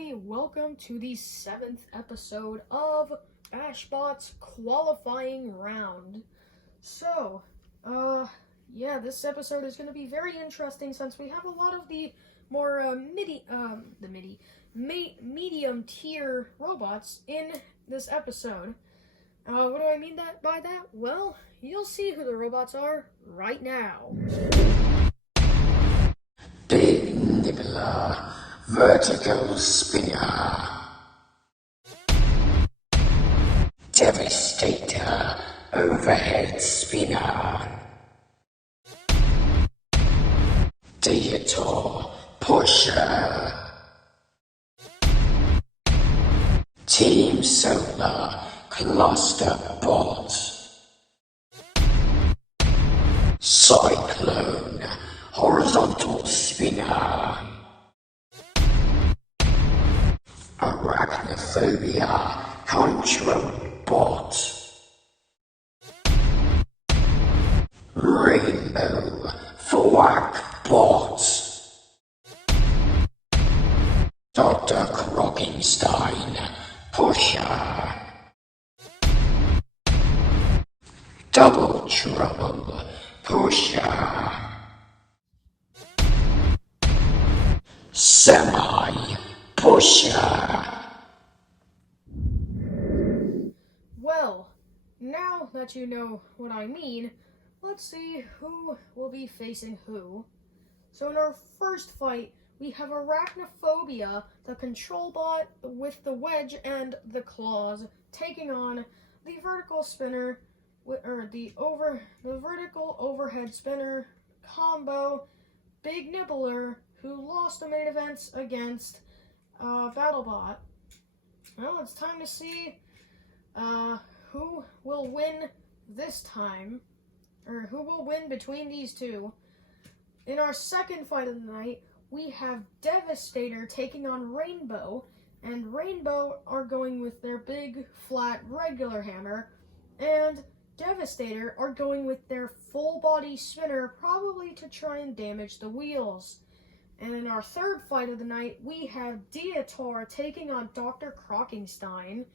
everybody, welcome to the 7th episode of Bashbots qualifying round. So, this episode is going to be very interesting since we have a lot of the more medium tier robots in this episode. What do I mean by that? Well, you'll see who the robots are right now. Big Nibbler, Vertical Spinner, Devastator, Overhead Spinner, Dietor, Pusher, Team Solar, Cluster Bot, Cyclone, Horizontal Spinner, Arachnophobia, Control Bot, Rainbow, Thwack Bot, Dr. Krockenstein, Pusher, Double Trouble, Pusher, Semi, Pusher. Well, now that you know what I mean, let's see who will be facing who. So in our first fight, we have Arachnophobia, the control bot with the wedge and the claws, taking on the vertical spinner, the vertical overhead spinner combo, Big Nibbler, who lost the main events against BattleBot. Well, it's time to see who will win this time, or who will win between these two. In our second fight of the night, we have Devastator taking on Rainbow, and Rainbow are going with their big, flat, regular hammer, and Devastator are going with their full-body spinner, probably to try and damage the wheels. And in our third fight of the night, we have Dietor taking on Dr. Krockenstein.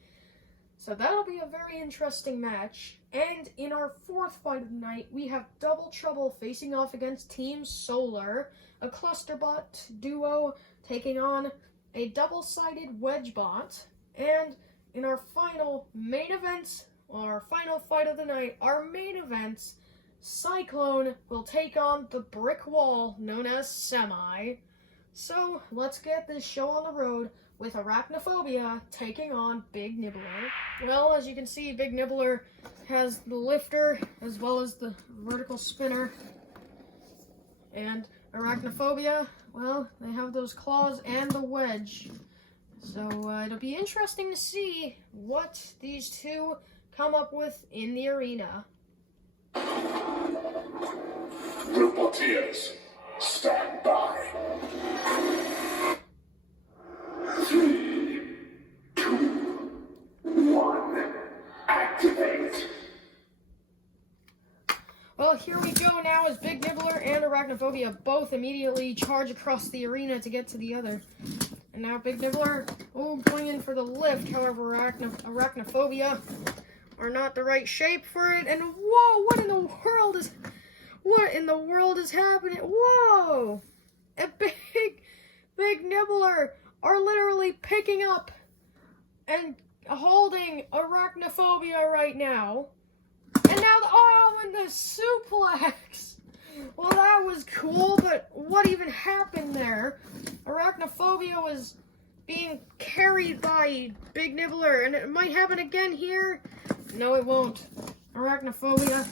So that'll be a very interesting match. And in our fourth fight of the night, we have Double Trouble facing off against Team Solar, a clusterbot duo taking on a double-sided wedge bot. And in our final main events, our final fight of the night, our main events, Cyclone will take on the brick wall known as Semi. So let's get this show on the road with Arachnophobia taking on Big Nibbler. Well, as you can see, Big Nibbler has the lifter as well as the vertical spinner. And Arachnophobia, well, they have those claws and the wedge. So it'll be interesting to see what these two come up with in the arena. Roboteers, stand by. 3, 2, 1, activate. Well, here we go now as Big Nibbler and Arachnophobia both immediately charge across the arena to get to the other. And now Big Nibbler, going in for the lift. However, Arachnophobia are not the right shape for it. And whoa, what in the world is happening? Whoa! A Big Nibbler are literally picking up and holding Arachnophobia right now. And now, and the suplex! Well, that was cool, but what even happened there? Arachnophobia was being carried by Big Nibbler, and it might happen again here. No, it won't. Arachnophobia.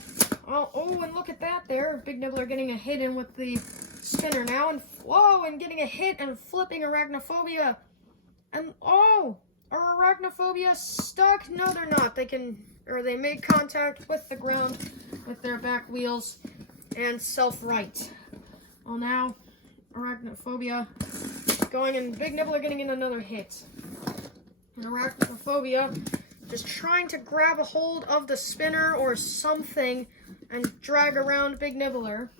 And look at that there. Big Nibbler getting a hit in with the spinner now, and getting a hit and flipping Arachnophobia. And are Arachnophobia stuck? No, they're not. They made contact with the ground with their back wheels and self-right. Well, now Arachnophobia going, and Big Nibbler getting in another hit. And Arachnophobia just trying to grab a hold of the spinner or something and drag around Big Nibbler.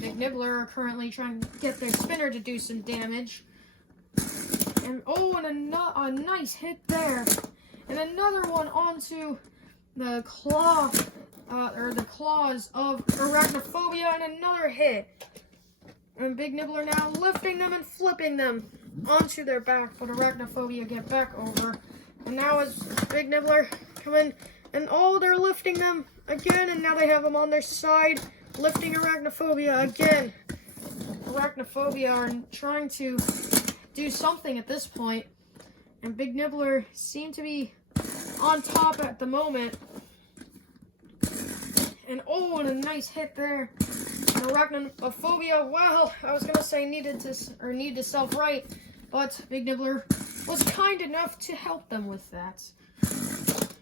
Big Nibbler are currently trying to get their spinner to do some damage. And a nice hit there. And another one onto the claw, or the claws of Arachnophobia, and another hit. And Big Nibbler now lifting them and flipping them onto their back, but Arachnophobia get back over. And now as Big Nibbler come in, and they're lifting them again, and now they have them on their side, lifting Arachnophobia again. Arachnophobia are trying to do something at this point, and Big Nibbler seem to be on top at the moment. And and a nice hit there. And Arachnophobia, well, I was gonna say need to self-right, but Big Nibbler was kind enough to help them with that.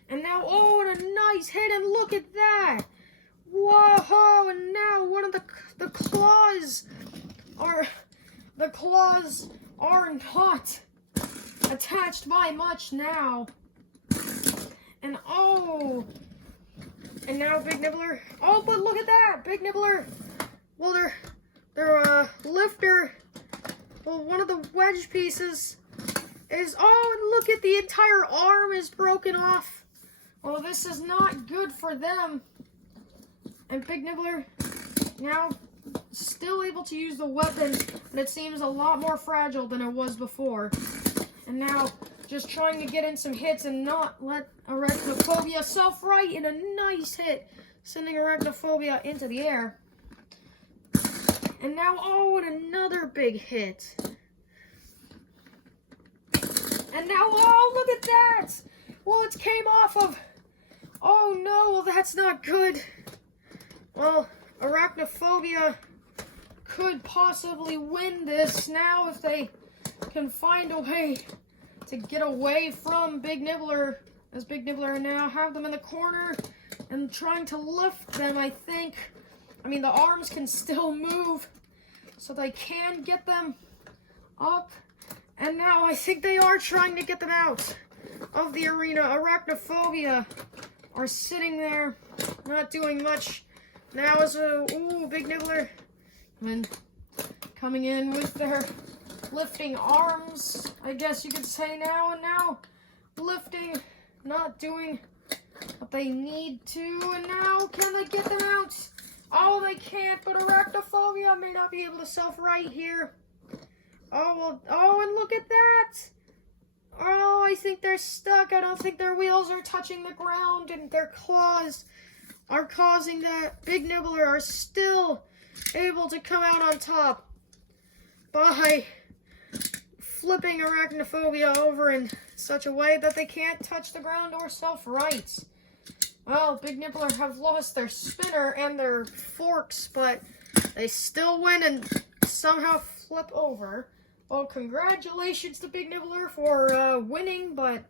And now, and a nice hit, and look at that! Whoa! And now one of the claws are not attached by much now. And and now Big Nibbler. Oh, but look at that! Big Nibbler. Well, their lifter. Well, one of the wedge pieces is. Oh, and look at the entire arm is broken off. Well, this is not good for them. And Big Nibbler now still able to use the weapon, and it seems a lot more fragile than it was before. And now just trying to get in some hits and not let Arachnophobia self-right in a nice hit, sending Arachnophobia into the air. And now, and another big hit. And now, look at that! Well, it came off of... Oh no, well, that's not good. Well, Arachnophobia could possibly win this now if they can find a way to get away from Big Nibbler, as Big Nibbler now have them in the corner and trying to lift them, I think. I mean, the arms can still move, so they can get them up. And now I think they are trying to get them out of the arena. Arachnophobia are sitting there, not doing much. Now is Big Nibbler coming in with their lifting arms, I guess you could say now, and now lifting, not doing what they need to, and now can they get them out? Oh, they can't, but Arachnophobia may not be able to self-right here. And look at that! Oh, I think they're stuck. I don't think their wheels are touching the ground, and their claws are causing that. Big Nibbler are still able to come out on top by flipping Arachnophobia over in such a way that they can't touch the ground or self-right. Well, Big Nibbler have lost their spinner and their forks, but they still win and somehow flip over. Well, congratulations to Big Nibbler for winning, but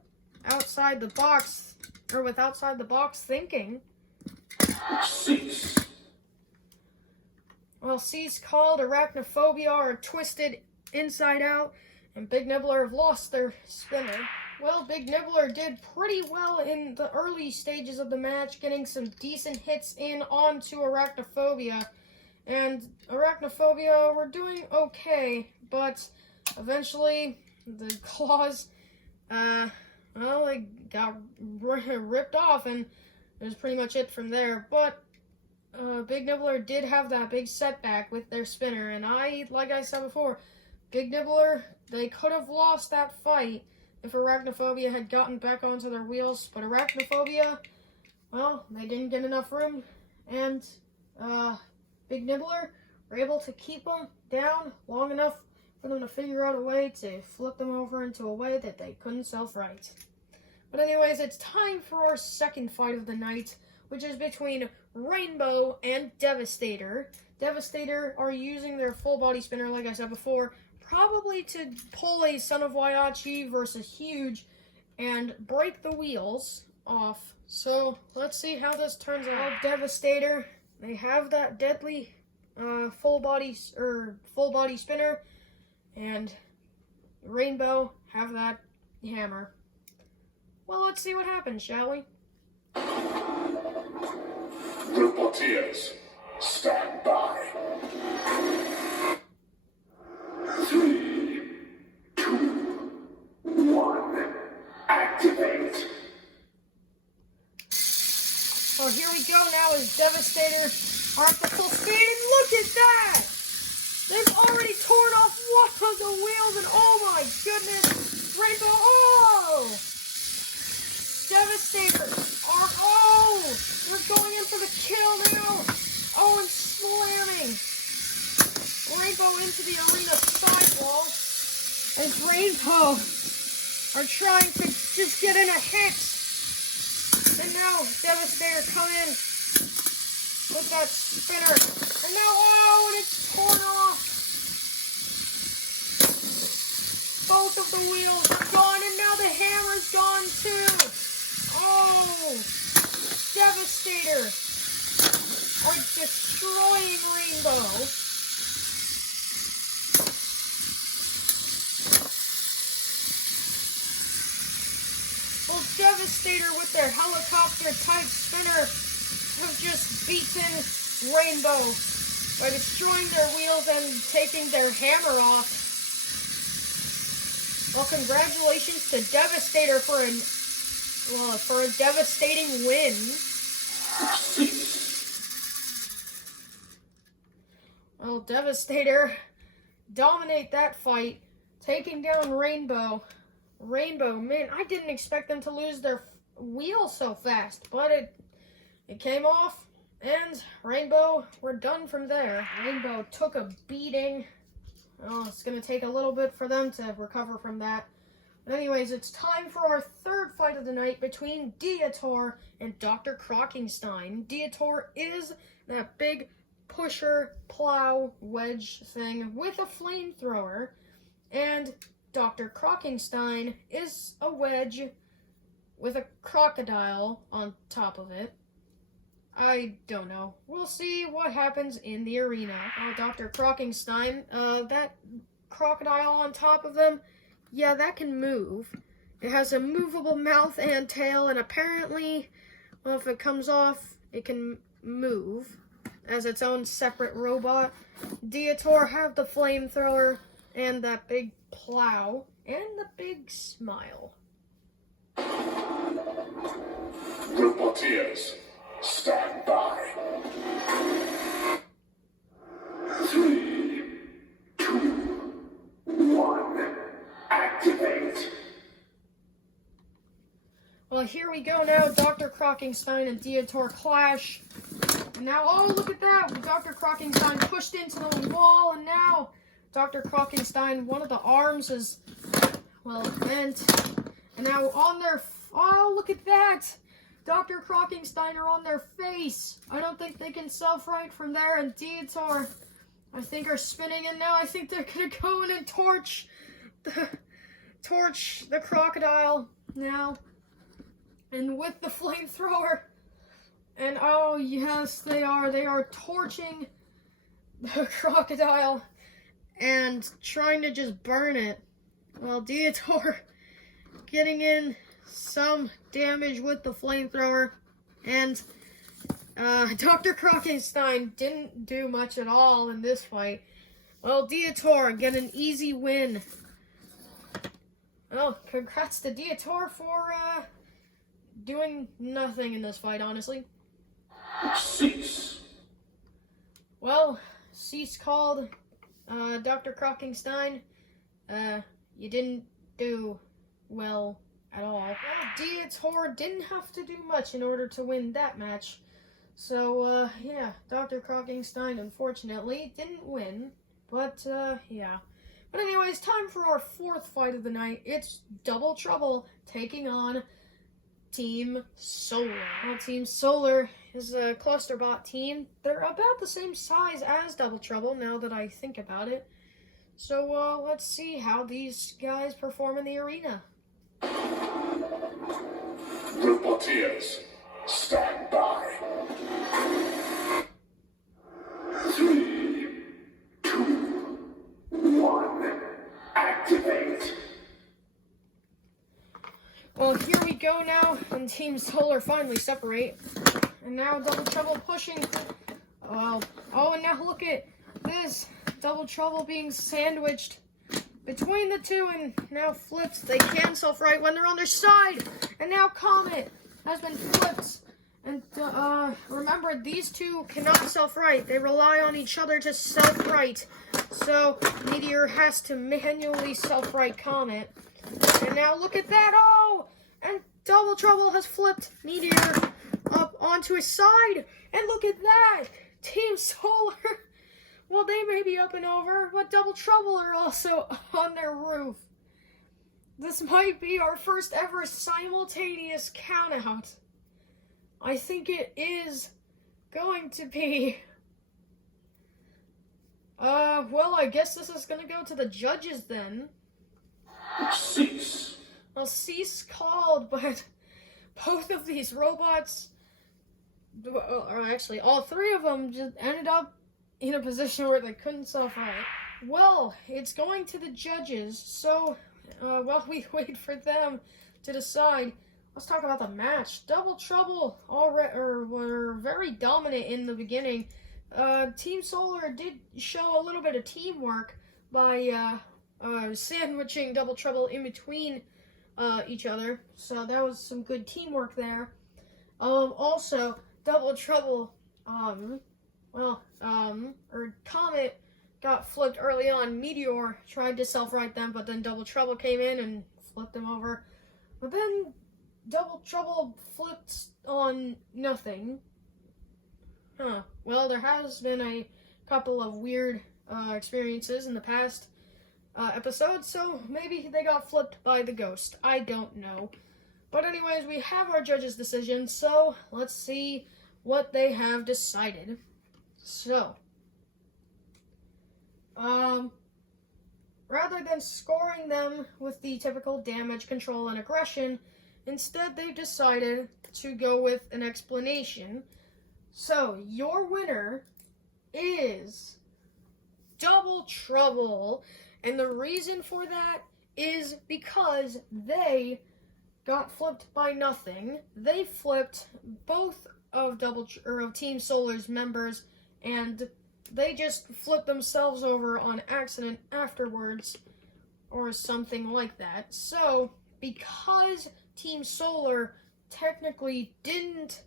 outside the box, or with outside the box thinking. Cease. Well, Cease called Arachnophobia are twisted inside out, and Big Nibbler have lost their spinner. Well, Big Nibbler did pretty well in the early stages of the match, getting some decent hits in onto Arachnophobia. And Arachnophobia were doing okay, but eventually the claws, they got ripped off, and it was pretty much it from there. But Big Nibbler did have that big setback with their spinner, and like I said before, Big Nibbler, they could have lost that fight if Arachnophobia had gotten back onto their wheels, but Arachnophobia, well, they didn't get enough room, and Big Nibbler were able to keep them down long enough for them to figure out a way to flip them over into a way that they couldn't self-right. But anyways, it's time for our second fight of the night, which is between Rainbow and Devastator. Devastator are using their full body spinner, like I said before, probably to pull a Son of Waiachi versus Huge and break the wheels off. So let's see how this turns out. Devastator, they have that deadly full body spinner, and Rainbow have that hammer. Well, let's see what happens, shall we? Reporters, stand by. 3, 2, Devastator are at the full speed, and look at that! They've already torn off one of the wheels, and oh my goodness! Rainbow, oh! Devastator are, oh! They're going in for the kill now! Oh, and slamming Rainbow into the arena sidewall. And Rainbow are trying to just get in a hit. And now Devastator come in with that spinner. And now, oh, and it's torn off. Both of the wheels are gone, and now the hammer's gone too. Oh, Devastator are destroying Rainbow. Well, Devastator with their helicopter-type spinner have just beaten Rainbow by destroying their wheels and taking their hammer off. Well, congratulations to Devastator for a devastating win. Well, Devastator dominate that fight, taking down Rainbow. Rainbow, man, I didn't expect them to lose their wheel so fast, but it came off, and Rainbow were done from there. Rainbow took a beating. Oh, it's going to take a little bit for them to recover from that. But anyways, it's time for our third fight of the night between Dietor and Dr. Krockenstein. Dietor is that big pusher plow wedge thing with a flamethrower, and Dr. Krockenstein is a wedge with a crocodile on top of it. I don't know. We'll see what happens in the arena. Dr. Krockenstein, that crocodile on top of them, yeah, that can move. It has a movable mouth and tail, and apparently, well, if it comes off, it can move as its own separate robot. Dietor have the flamethrower and that big plow and the big smile. Reporters, stand by. 3, 2, 1, activate. Well, here we go now. Dr. Krockenstein and Dietor clash. And now, oh, look at that. Dr. Krockenstein pushed into the wall, and now Dr. Krockenstein, one of the arms is, well, bent. And now on their, oh, look at that. Dr. Krockenstein are on their face. I don't think they can self-right from there. And Dietor, I think, are spinning in now. I think they're going to go in and torch the crocodile now. And with the flamethrower. And oh, yes, they are torching the crocodile and trying to just burn it. Well, Dietor getting in some damage with the flamethrower, and Dr. Krockenstein didn't do much at all in this fight. Well, Dietor get an easy win. Well, congrats to Dietor for doing nothing in this fight, honestly. Cease. Well, cease called Dr. Krockenstein. You didn't do well at all. Well, Dietor didn't have to do much in order to win that match. So, yeah, Dr. Krockenstein, unfortunately, didn't win. But, yeah. But anyways, time for our fourth fight of the night. It's Double Trouble taking on Team Solar. Well, Team Solar is a clusterbot team. They're about the same size as Double Trouble, now that I think about it. So, let's see how these guys perform in the arena. Reporters, stand by. 3, 2, 1, activate. Well, here we go now, and Team Solar finally separate. And now Double Trouble pushing. Oh, and now look at this. Double Trouble being sandwiched between the two, and now flips. They can self-right when they're on their side. And now Comet has been flipped And remember, these two cannot self-right. They rely on each other to self-right. So Meteor has to manually self-right Comet. And now look at that! Oh! And Double Trouble has flipped Meteor up onto his side. And look at that! Team Solar, well, they may be up and over, but Double Trouble are also on their roof. This might be our first ever simultaneous countout. I think it is going to be. Well, I guess this is gonna go to the judges then. Cease. Well, cease called, but both of these robots, or actually all three of them, just ended up in a position where they couldn't self-right. Well, it's going to the judges, so while we wait for them to decide, let's talk about the match. Double Trouble were very dominant in the beginning. Team Solar did show a little bit of teamwork by sandwiching Double Trouble in between each other. So that was some good teamwork there. Also, Double Trouble, Comet got flipped early on. Meteor tried to self-right them, but then Double Trouble came in and flipped them over. But then Double Trouble flipped on nothing. Huh. Well, there has been a couple of weird experiences in the past episodes, so maybe they got flipped by the ghost. I don't know. But anyways, we have our judges' decision, so let's see what they have decided. So, rather than scoring them with the typical damage, control, and aggression, instead they've decided to go with an explanation. So, your winner is Double Trouble, and the reason for that is because they got flipped by nothing. They flipped both of Team Solar's members, and they just flipped themselves over on accident afterwards, or something like that. So, because Team Solar technically didn't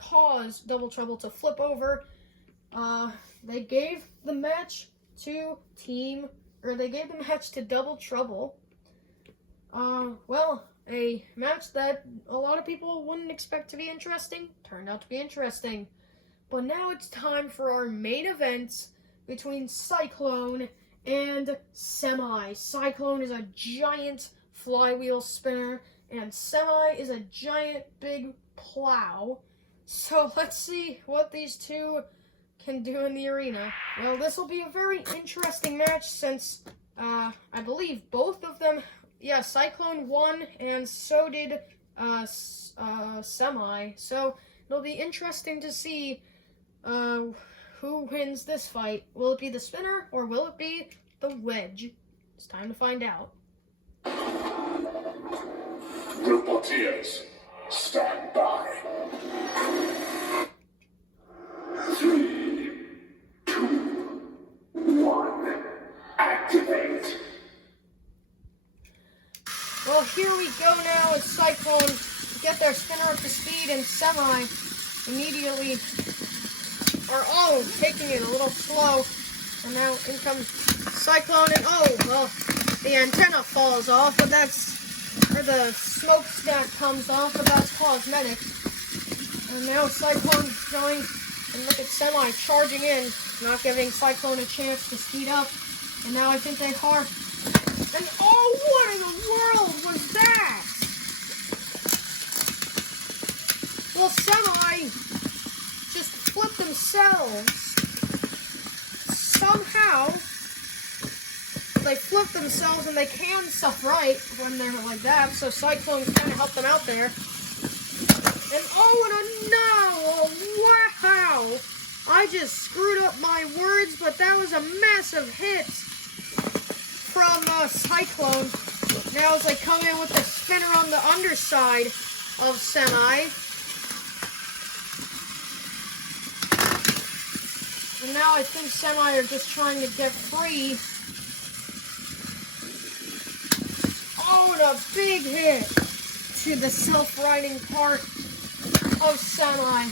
cause Double Trouble to flip over, they gave the match to Double Trouble. Well, a match that a lot of people wouldn't expect to be interesting turned out to be interesting. But now it's time for our main event between Cyclone and Semi. Cyclone is a giant flywheel spinner, and Semi is a giant big plow. So let's see what these two can do in the arena. Well, this will be a very interesting match since I believe both of them, Cyclone won and so did Semi. So it'll be interesting to see who wins this fight. Will it be the spinner or will it be the wedge? It's time to find out. Roboteers, stand by. 3, 2, 1, activate. Well, here we go now as Cyclone get their spinner up to speed, and Semi immediately are taking it a little slow. And now in comes Cyclone, and the antenna falls off, but the smokestack comes off, but that's cosmetic. And now Cyclone's going, and look at Semi charging in, not giving Cyclone a chance to speed up. And now I think they are. And what in the world was that? Well, Semi just flipped themselves. Somehow, they flip themselves and they can self-right when they're like that, so Cyclone kind of helped them out there. And wow! I just screwed up my words, but that was a massive hit from Cyclone. Now as they come in with the spinner on the underside of Semi. And now I think Semi are just trying to get free. And a big hit to the self-righting part of Semi.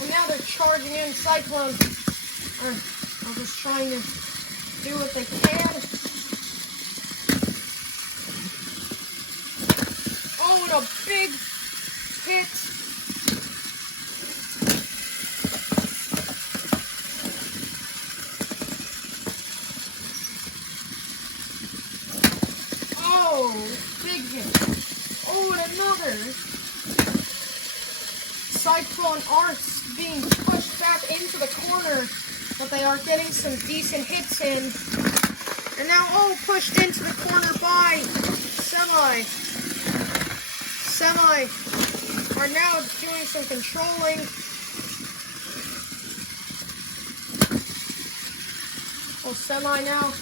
And now they're charging in Cyclone. Or just trying to do what they can. Oh, and a big hit. Oh, big hit. Oh, and another. Cyclone Arts being pushed back into the corner, but they are getting some decent hits in. And now, oh, pushed into the corner by Semi. Semi are now doing some controlling. Oh, Semi now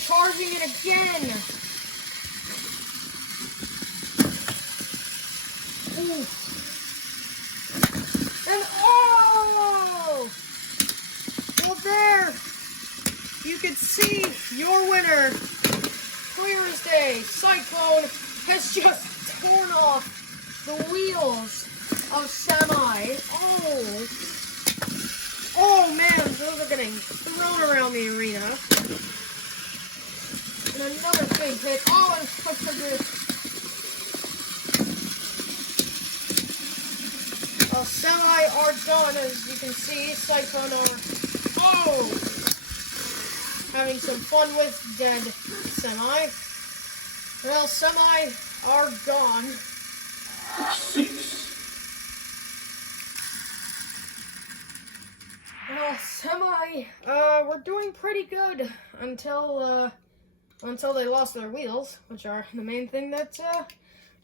charging it again. Ooh. And oh! Well, there you can see your winner, clear as day. Cyclone has just torn off the wheels of Semi. Oh! Oh man, those are getting thrown around the arena. And another big hit. Oh, and such a good. Well, Semi are done, as you can see. Cyclone are, oh, having some fun with dead Semi. Well, Semi are gone. Cease. Well, Semi, were doing pretty good until they lost their wheels, which are the main thing that,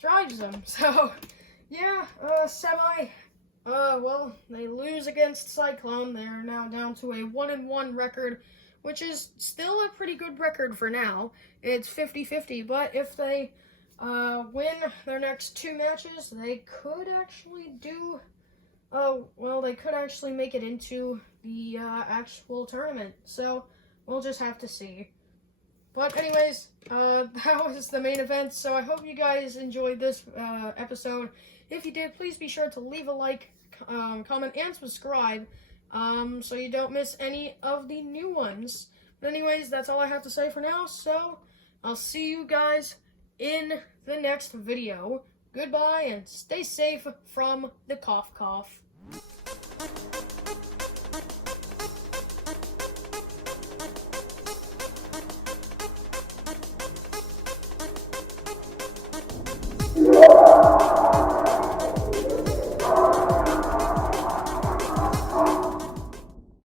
drives them. So, yeah, Semi, well, they lose against Cyclone. They're now down to a 1-1 record, which is still a pretty good record for now. It's 50-50, but if they, win their next 2 matches, they could actually do, they could actually make it into the, actual tournament. So, we'll just have to see. But anyways, that was the main event, so I hope you guys enjoyed this episode. If you did, please be sure to leave a like, comment, and subscribe, so you don't miss any of the new ones. But anyways, that's all I have to say for now, so I'll see you guys in the next video. Goodbye, and stay safe from the cough cough.